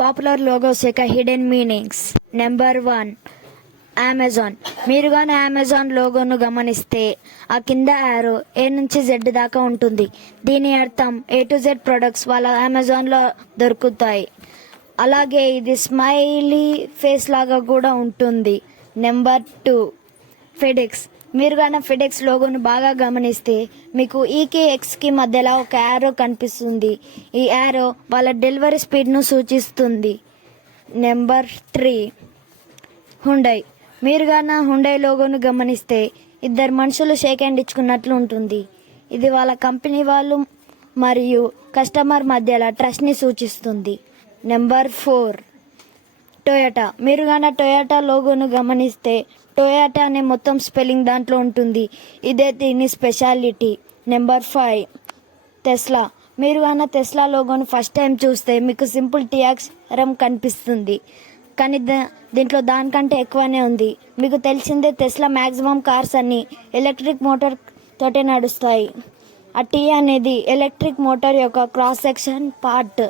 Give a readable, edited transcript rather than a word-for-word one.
Popular logos యొక్క hidden meanings. Number 1, Amazon. మీరు కానీ అమెజాన్ లోగోను గమనిస్తే ఆ కింద యారో ఏ నుంచి జెడ్ దాకా ఉంటుంది. దీని అర్థం A to Z ప్రొడక్ట్స్ వాళ్ళ అమెజాన్లో దొరుకుతాయి. అలాగే ఇది స్మైలీ ఫేస్ లాగా కూడా ఉంటుంది. Number 2, FedEx. మీరు కానీ ఫెడెక్స్ లోగోను బాగా గమనిస్తే మీకు ఈకి ఎక్స్కి మధ్యలో ఒక యారో కనిపిస్తుంది. ఈ యారో వాళ్ళ డెలివరీ స్పీడ్ను సూచిస్తుంది. Number 3, Hyundai. మీరు కానీ హుండై లోగోను గమనిస్తే ఇద్దరు మనుషులు షేక్ హ్యాండ్ ఇచ్చుకున్నట్లు ఉంటుంది. ఇది వాళ్ళ కంపెనీ వాళ్ళు మరియు కస్టమర్ మధ్యలో ట్రస్ట్ని సూచిస్తుంది. Number 4, Toyota. మీరు కానీ టొయోటా లోగోను గమనిస్తే టొయోటా అనే మొత్తం స్పెల్లింగ్ దాంట్లో ఉంటుంది. ఇదే దీని స్పెషాలిటీ. Number 5, Tesla. మీరు కానీ టెస్లా లోగోను ఫస్ట్ టైం చూస్తే మీకు సింపుల్ టీ అక్షరం కనిపిస్తుంది, కానీ దీంట్లో దానికంటే ఎక్కువనే ఉంది. మీకు తెలిసిందే టెస్లా మ్యాక్సిమం కార్స్ అన్నీ ఎలక్ట్రిక్ మోటార్ తోటే నడుస్తాయి. ఆ టీ అనేది ఎలక్ట్రిక్ మోటార్ యొక్క క్రాస్ సెక్షన్ పార్ట్.